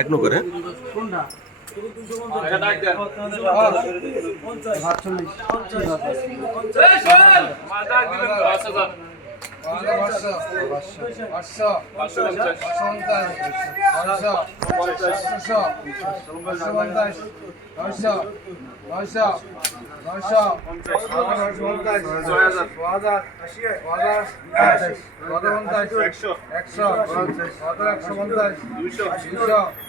এক নম্বর একশো একশো একশো পঞ্চাশ দুইশো দুইশো